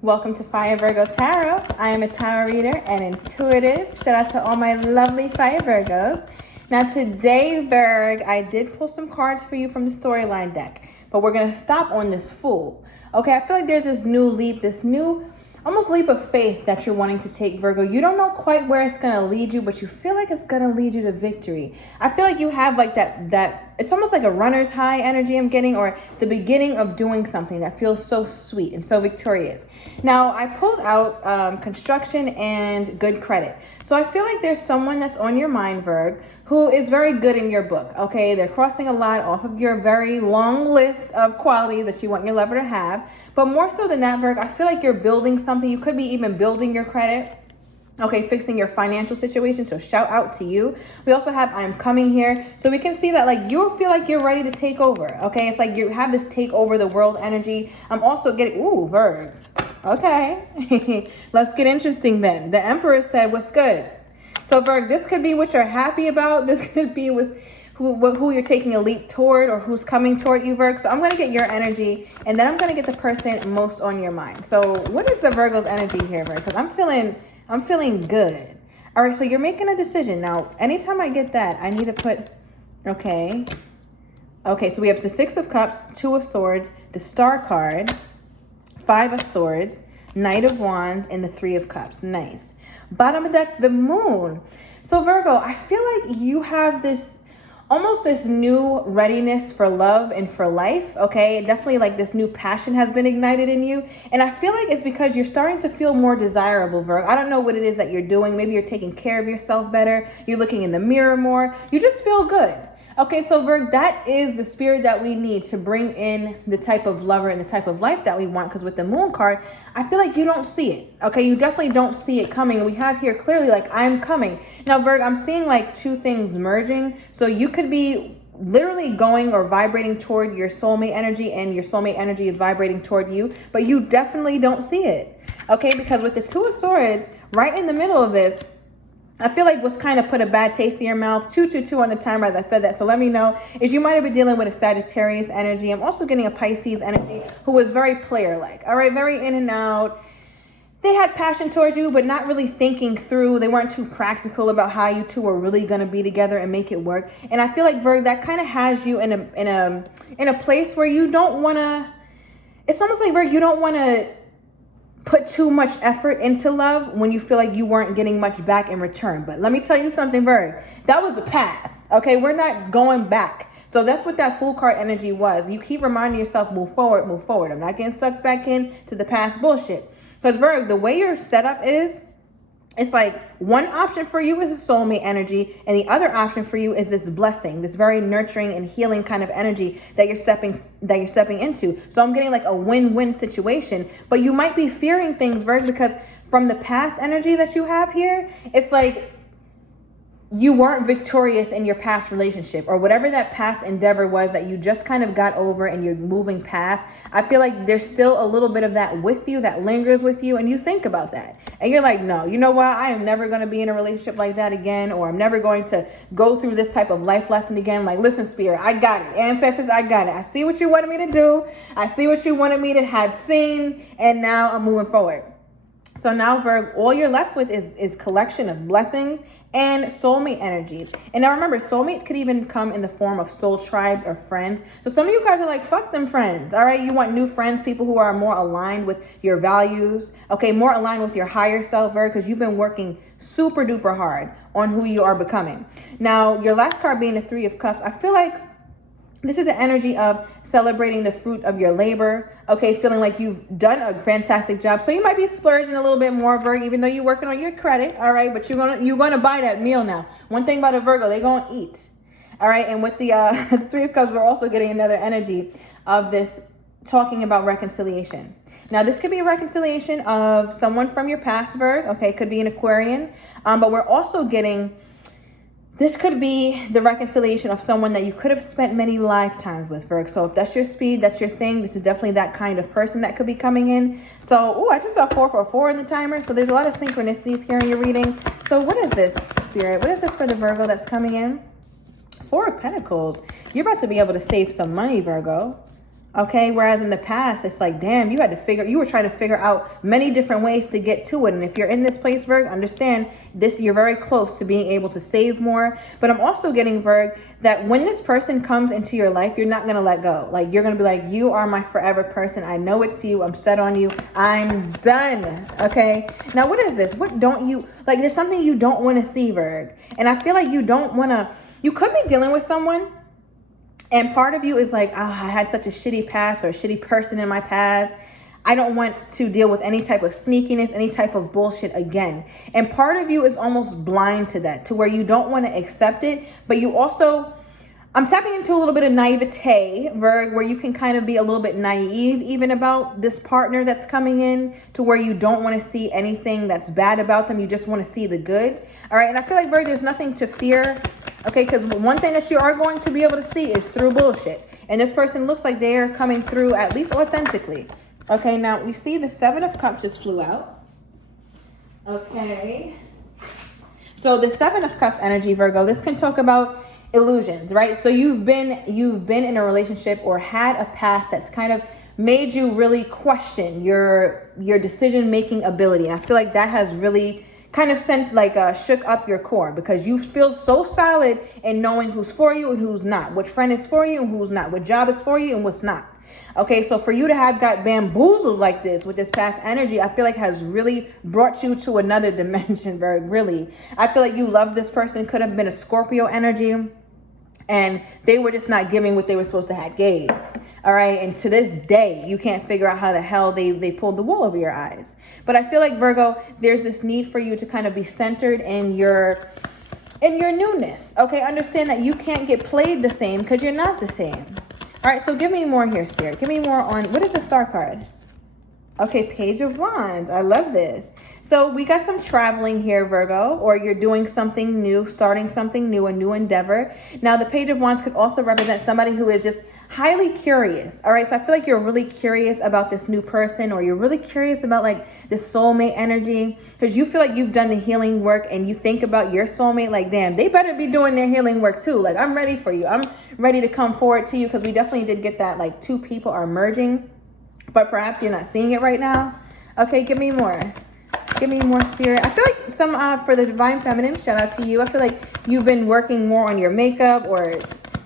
Welcome to Fire Virgo Tarot. I am a tarot reader and intuitive. Shout out to all my lovely Fire Virgos. Now today, Virg, I did pull some cards for you from the storyline deck, but we're going to stop on this Fool. Okay, I feel like there's this new leap, this new almost leap of faith that you're wanting to take, Virgo. You don't know quite where it's going to lead you, but you feel like it's going to lead you to victory. I feel like you have like that it's almost like a runner's high energy I'm getting, or the beginning of doing something that feels so sweet and so victorious. Now, I pulled out construction and good credit. So I feel like there's someone that's on your mind, Virg, who is very good in your book, okay? They're crossing a lot off of your very long list of qualities that you want your lover to have. But more so than that, Virg, I feel like you're building something. You could be even building your credit. Okay, fixing your financial situation, so shout out to you. We also have I'm coming here. So we can see that like you feel like you're ready to take over, okay? It's like you have this take over the world energy. I'm also getting, ooh, Virg. Okay, let's get interesting then. The Emperor said, what's good? So Virg, this could be what you're happy about. This could be who you're taking a leap toward or who's coming toward you, Virg. So I'm going to get your energy and then I'm going to get the person most on your mind. So what is the Virgo's energy here, Virg? Because I'm feeling good. All right, so you're making a decision. Now, anytime I get that, I need to put, okay, so we have the Six of Cups, Two of Swords, the Star card, Five of Swords, Knight of Wands, and the Three of Cups. Nice. Bottom of the deck, the Moon. So Virgo, I feel like you have almost this new readiness for love and for life, okay? Definitely like this new passion has been ignited in you. And I feel like it's because you're starting to feel more desirable, Virgo. I don't know what it is that you're doing. Maybe you're taking care of yourself better. You're looking in the mirror more. You just feel good. Okay, so Virgo, that is the spirit that we need to bring in the type of lover and the type of life that we want. Because with the Moon card, I feel like you don't see it. Okay, you definitely don't see it coming. We have here clearly like I'm coming. Now, Virgo, I'm seeing like two things merging. So you could be literally going or vibrating toward your soulmate energy and your soulmate energy is vibrating toward you, but you definitely don't see it. Okay, because with the Two of Swords right in the middle of this, I feel like what's kind of put a bad taste in your mouth, 222 on the timer as I said that, so let me know, is you might have been dealing with a Sagittarius energy. I'm also getting a Pisces energy who was very player-like, all right, very in and out. They had passion towards you, but not really thinking through. They weren't too practical about how you two were really going to be together and make it work. And I feel like, Virgo, that kind of has you in a place where you don't want to, it's almost like, Virgo, you don't want to put too much effort into love when you feel like you weren't getting much back in return. But let me tell you something, Virgo, that was the past, okay? We're not going back. So that's what that Fool card energy was. You keep reminding yourself, move forward, move forward. I'm not getting sucked back in to the past bullshit. Because Virgo, the way your setup is, it's like one option for you is a soulmate energy, and the other option for you is this blessing, this very nurturing and healing kind of energy that you're stepping into. So I'm getting like a win-win situation, but you might be fearing things, Virgo, because from the past energy that you have here, it's like you weren't victorious in your past relationship or whatever that past endeavor was that you just kind of got over and you're moving past. I feel like there's still a little bit of that with you, that lingers with you, and you think about that. And you're like, no, you know what? I am never going to be in a relationship like that again, or I'm never going to go through this type of life lesson again. Like, listen, Spirit, I got it. Ancestors, I got it. I see what you wanted me to do. I see what you wanted me to have seen, and now I'm moving forward. So now, Virgo, all you're left with is collection of blessings and soulmate energies. And now remember, soulmate could even come in the form of soul tribes or friends. So some of you guys are like, fuck them friends, all right? You want new friends, people who are more aligned with your values, okay? More aligned with your higher self, Virgo, because you've been working super duper hard on who you are becoming. Now, your last card being the Three of Cups, I feel like this is the energy of celebrating the fruit of your labor, okay? Feeling like you've done a fantastic job. So you might be splurging a little bit more, Virgo, even though you're working on your credit, all right? But you're gonna buy that meal now. One thing about a Virgo, they're gonna eat, all right? And with the the Three of Cups, we're also getting another energy of this talking about reconciliation. Now, this could be a reconciliation of someone from your past, Virgo, okay? It could be an Aquarian, but we're also getting, this could be the reconciliation of someone that you could have spent many lifetimes with, Virgo. So if that's your speed, that's your thing, this is definitely that kind of person that could be coming in. So, I just saw 444 in the timer. So there's a lot of synchronicities here in your reading. So what is this, Spirit? What is this for the Virgo that's coming in? Four of Pentacles. You're about to be able to save some money, Virgo. Okay, whereas in the past, it's like, damn, you were trying to figure out many different ways to get to it. And if you're in this place, Virg, understand this, you're very close to being able to save more. But I'm also getting, Virg, that when this person comes into your life, you're not going to let go. Like, you're going to be like, you are my forever person. I know it's you. I'm set on you. I'm done. Okay. Now, what is this? What don't you, like, there's something you don't want to see, Virg. And I feel like you could be dealing with someone, and part of you is like, oh, I had such a shitty past or a shitty person in my past. I don't want to deal with any type of sneakiness, any type of bullshit again. And part of you is almost blind to that, to where you don't want to accept it. But you also, I'm tapping into a little bit of naivete, Virg, where you can kind of be a little bit naive even about this partner that's coming in, to where you don't want to see anything that's bad about them. You just want to see the good. All right. And I feel like, Virg, there's nothing to fear. Okay, because one thing that you are going to be able to see is through bullshit. And this person looks like they're coming through at least authentically. Okay, now we see the Seven of Cups just flew out. Okay. So the Seven of Cups energy, Virgo, this can talk about illusions, right? So you've been in a relationship or had a past that's kind of made you really question your decision-making ability. And I feel like that has really kind of shook up your core, because you feel so solid in knowing who's for you and who's not, which friend is for you and who's not, what job is for you and what's not. Okay, so for you to have got bamboozled like this with this past energy, I feel like has really brought you to another dimension, Virg, really. I feel like you love this person, could have been a Scorpio energy, and they were just not giving what they were supposed to have gave. All right. And to this day, you can't figure out how the hell they pulled the wool over your eyes. But I feel like, Virgo, there's this need for you to kind of be centered in your newness. Okay. Understand that you can't get played the same because you're not the same. All right. So give me more here, Spirit. Give me more on, what is the Star card? Okay, Page of Wands. I love this. So we got some traveling here, Virgo, or you're doing something new, starting something new, a new endeavor. Now, the Page of Wands could also represent somebody who is just highly curious. All right, so I feel like you're really curious about this new person, or you're really curious about like this soulmate energy, because you feel like you've done the healing work and you think about your soulmate like, damn, they better be doing their healing work too. Like, I'm ready for you. I'm ready to come forward to you, because we definitely did get that, like, two people are merging. But perhaps you're not seeing it right now. Okay, give me more. Give me more, Spirit. I feel like for the Divine Feminine, shout out to you. I feel like you've been working more on your makeup, or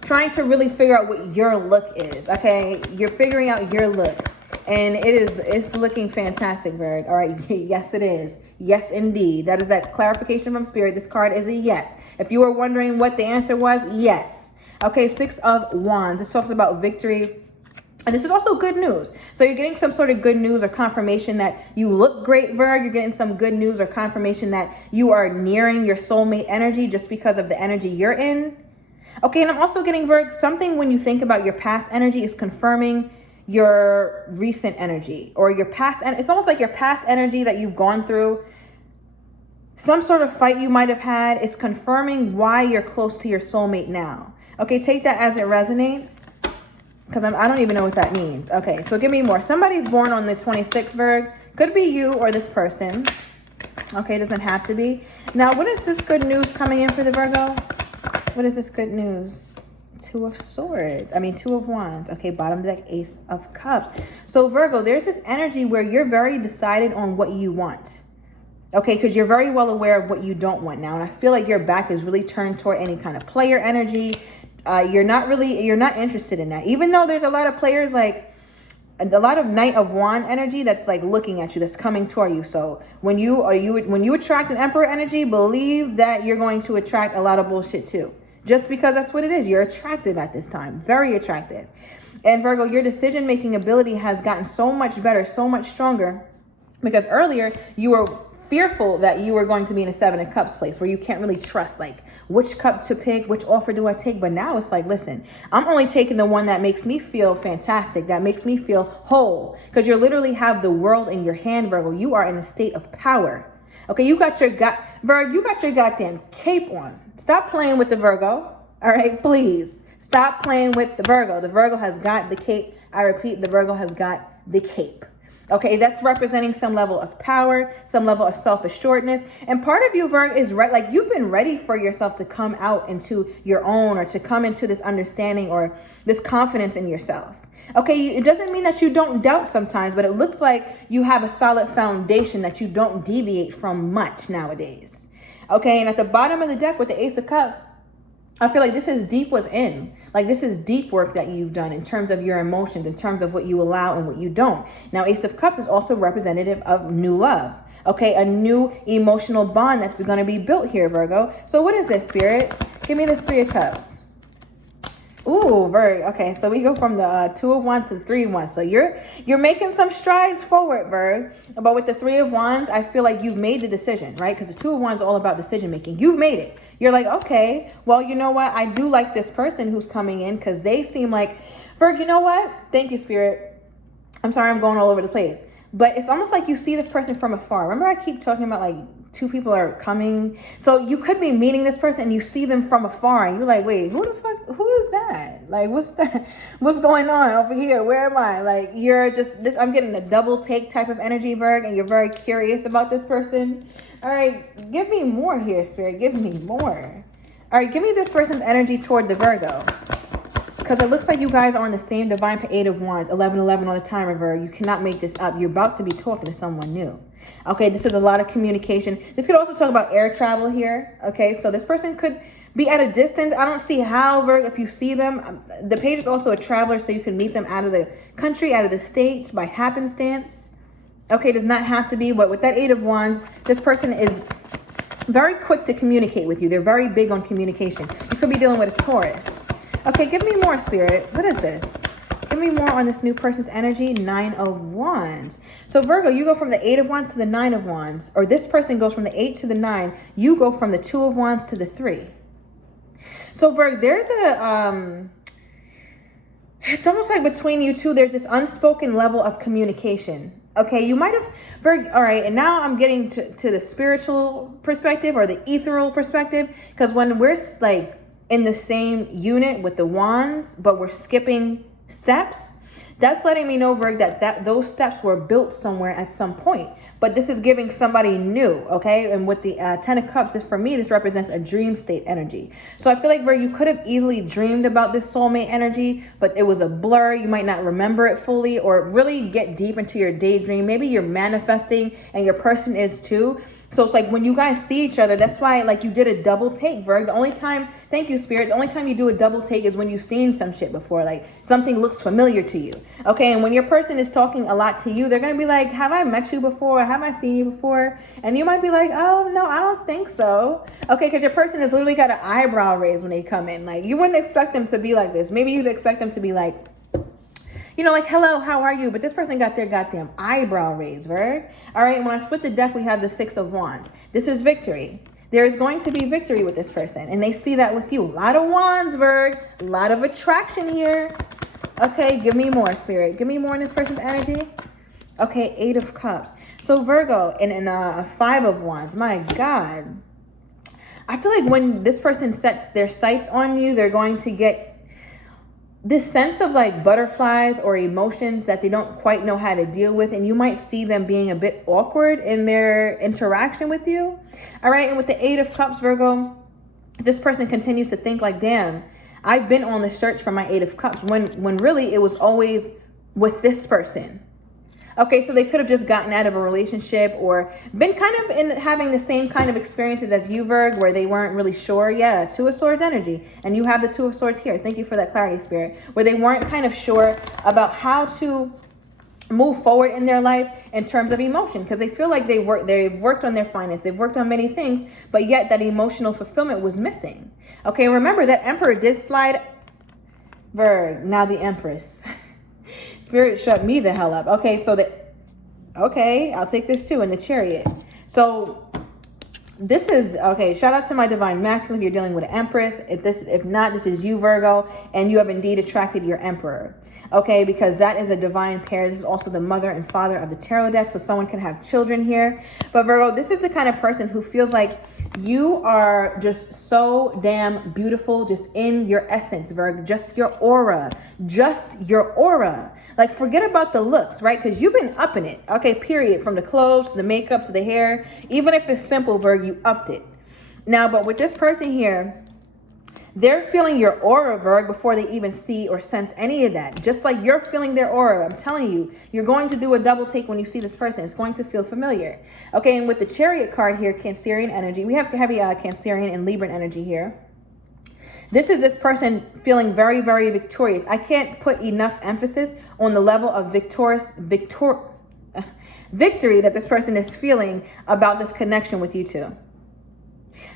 trying to really figure out what your look is. Okay, you're figuring out your look. And it's looking fantastic, Virg. All right, yes, it is. Yes, indeed. That is that clarification from Spirit. This card is a yes. If you were wondering what the answer was, yes. Okay, Six of Wands. This talks about victory. And this is also good news. So you're getting some sort of good news or confirmation that you look great, Virg. You're getting some good news or confirmation that you are nearing your soulmate energy just because of the energy you're in. Okay, and I'm also getting, Virg, something when you think about your past energy is confirming your recent energy, or your past. And it's almost like your past energy that you've gone through, some sort of fight you might have had, is confirming why you're close to your soulmate now. Okay, take that as it resonates, because I don't even know what that means. Okay, so give me more. Somebody's born on the 26th, Virg. Could be you or this person. Okay, doesn't have to be. Now, what is this good news coming in for the Virgo? What is this good news? Two of Wands. Okay, bottom of the deck, Ace of Cups. So Virgo, there's this energy where you're very decided on what you want. Okay, because you're very well aware of what you don't want now. And I feel like your back is really turned toward any kind of player energy. You're not interested in that. Even though there's a lot of players, like a lot of Knight of Wand energy that's like looking at you, that's coming toward you. So when you attract an Emperor energy, believe that you're going to attract a lot of bullshit too. Just because that's what it is. You're attractive at this time. Very attractive. And Virgo, your decision-making ability has gotten so much better, so much stronger. Because earlier you were fearful that you were going to be in a Seven of Cups place where you can't really trust, like, which cup to pick, which offer do I take? But now it's like, listen, I'm only taking the one that makes me feel fantastic, that makes me feel whole. Because you literally have the world in your hand, Virgo. You are in a state of power. Okay, you got your goddamn cape on. Stop playing with the Virgo. All right, please. Stop playing with the Virgo. The Virgo has got the cape. I repeat, the Virgo has got the cape. Okay, that's representing some level of power, some level of self-assuredness. And part of you, Virgo, is like you've been ready for yourself to come out into your own, or to come into this understanding or this confidence in yourself. Okay, it doesn't mean that you don't doubt sometimes, but it looks like you have a solid foundation that you don't deviate from much nowadays. Okay, and at the bottom of the deck with the Ace of Cups, I feel like this is deep within. Like this is deep work that you've done in terms of your emotions, in terms of what you allow and what you don't. Now, Ace of Cups is also representative of new love. Okay, a new emotional bond that's going to be built here, Virgo. So what is this, Spirit? Give me this Three of Cups. Ooh, Virgo. Okay, so we go from the Two of Wands to the Three of Wands. So you're making some strides forward, Virgo. But with the Three of Wands, I feel like you've made the decision, right? Because the Two of Wands is all about decision making. You've made it. You're like, okay, well, you know what? I do like this person who's coming in because they seem like, Virgo, you know what? Thank you, Spirit. I'm sorry I'm going all over the place. But it's almost like you see this person from afar. Remember I keep talking about like two people are coming. So you could be meeting this person and you see them from afar and you're like, wait, who the fuck, who is that? Like, what's that? What's going on over here? Where am I? Like, you're just this, I'm getting a double take type of energy, Virgo, and you're very curious about this person. All right, give me more here, Spirit. Give me more. All right, give me this person's energy toward the Virgo. Because it looks like you guys are on the same divine Eight of Wands, 1111 on the timer, Virgo. You cannot make this up. You're about to be talking to someone new. Okay, this is a lot of communication. This could also talk about air travel here. Okay, so this person could be at a distance. I don't see how, Virgo, if you see them. The page is also a traveler, so you can meet them out of the country, out of the states by happenstance. Okay, it does not have to be, but with that Eight of Wands, this person is very quick to communicate with you. They're very big on communication. You could be dealing with a Taurus. Okay, give me more, Spirit. What is this? Give me more on this new person's energy. Nine of Wands. So Virgo, you go from the Eight of Wands to the Nine of Wands. Or this person goes from the 8 to the 9. You go from the Two of Wands to the 3. So Virgo, there's a... it's almost like between you two, there's this unspoken level of communication. Okay, you might have... Virgo, all right, and now I'm getting to the spiritual perspective or the ethereal perspective. Because when we're like... in the same unit with the wands, but we're skipping steps, that's letting me know, Virgo, that those steps were built somewhere at some point. But this is giving somebody new, okay? And with the Ten of Cups, for me, this represents a dream state energy. So I feel like, Virgo, you could have easily dreamed about this soulmate energy, but it was a blur. You might not remember it fully or really get deep into your daydream. Maybe you're manifesting and your person is too. So it's like when you guys see each other, that's why like you did a double take, Virgo. The only time, thank you, Spirit, the only time you do a double take is when you've seen some shit before, like something looks familiar to you. Okay, and when your person is talking a lot to you, they're going to be like, have I met you before? Have I seen you before? And you might be like, oh, no, I don't think so. Okay, because your person has literally got an eyebrow raised when they come in. Like you wouldn't expect them to be like this. Maybe you'd expect them to be like, you know, like, hello, how are you? But this person got their goddamn eyebrow raised, Virgo. All right, and when I split the deck, we have the Six of Wands. This is victory. There is going to be victory with this person, and they see that with you. A lot of wands, Virgo. A lot of attraction here. Okay, give me more, Spirit. Give me more in this person's energy. Okay, Eight of Cups. So Virgo, and Five of Wands. My God. I feel like when this person sets their sights on you, they're going to get this sense of like butterflies or emotions that they don't quite know how to deal with. And you might see them being a bit awkward in their interaction with you. All right. And with the Eight of Cups, Virgo, this person continues to think like, damn, I've been on the search for my Eight of Cups when really it was always with this person. Okay, so they could have just gotten out of a relationship or been kind of in having the same kind of experiences as you, Virgo, where they weren't really sure. Yeah, Two of Swords energy. And you have the Two of Swords here. Thank you for that clarity, Spirit. Where they weren't kind of sure about how to move forward in their life in terms of emotion. Because they feel like they've worked on their finance. They've worked on many things. But yet that emotional fulfillment was missing. Okay, remember that Emperor did slide. Virgo, now the Empress. Spirit shut me the hell up. Okay, so okay, I'll take this too in the Chariot. So this is, okay, shout out to my divine masculine if you're dealing with an Empress. If not, this is you, Virgo, and you have indeed attracted your Emperor. Okay, because that is a divine pair. This is also the mother and father of the tarot deck, so someone can have children here. But Virgo, this is the kind of person who feels like You are just so damn beautiful, just in your essence, Virg. Just your aura. Just your aura. Like, forget about the looks, right? Because you've been upping it. Okay, period. From the clothes to the makeup to the hair. Even if it's simple, Virg, you upped it. Now, but with this person here, they're feeling your aura, Virg, before they even see or sense any of that. Just like you're feeling their aura. I'm telling you, you're going to do a double take when you see this person. It's going to feel familiar. Okay, and with the Chariot card here, Cancerian energy. We have heavy Cancerian and Libran energy here. This is this person feeling very, very victorious. I can't put enough emphasis on the level of victory that this person is feeling about this connection with you two.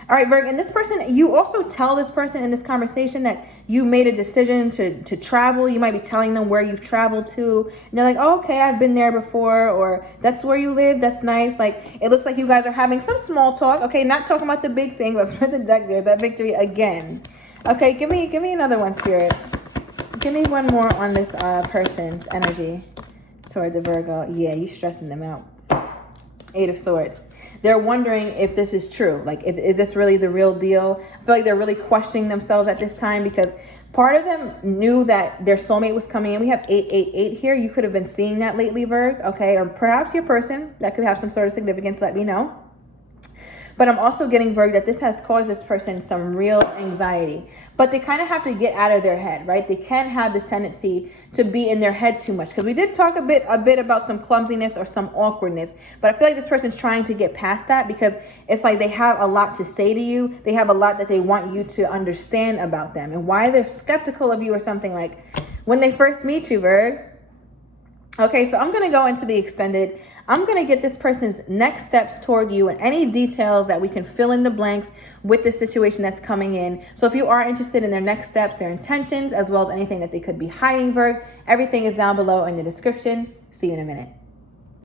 All right, Virg, and this person, you also tell this person in this conversation that you made a decision to travel. You might be telling them where you've traveled to. And they're like, oh, okay, I've been there before, or that's where you live. That's nice. Like, it looks like you guys are having some small talk. Okay, not talking about the big things. Let's put the deck there. That victory again. Okay, give me another one, Spirit. Give me one more on this person's energy toward the Virgo. Yeah, you stressing them out. 8 of Swords. They're wondering if this is true. Like, is this really the real deal? I feel like they're really questioning themselves at this time because part of them knew that their soulmate was coming in. We have 888 here. You could have been seeing that lately, Virg, okay? Or perhaps your person. That could have some sort of significance. Let me know. But I'm also getting, Virg, that this has caused this person some real anxiety. But they kind of have to get out of their head, right? They can have this tendency to be in their head too much. Because we did talk a bit about some clumsiness or some awkwardness. But I feel like this person's trying to get past that because it's like they have a lot to say to you. They have a lot that they want you to understand about them. And why they're skeptical of you or something, like when they first meet you, Virg. Okay, so I'm going to go into the extended. I'm going to get this person's next steps toward you and any details that we can fill in the blanks with the situation that's coming in. So if you are interested in their next steps, their intentions, as well as anything that they could be hiding, Virg, everything is down below in the description. See you in a minute.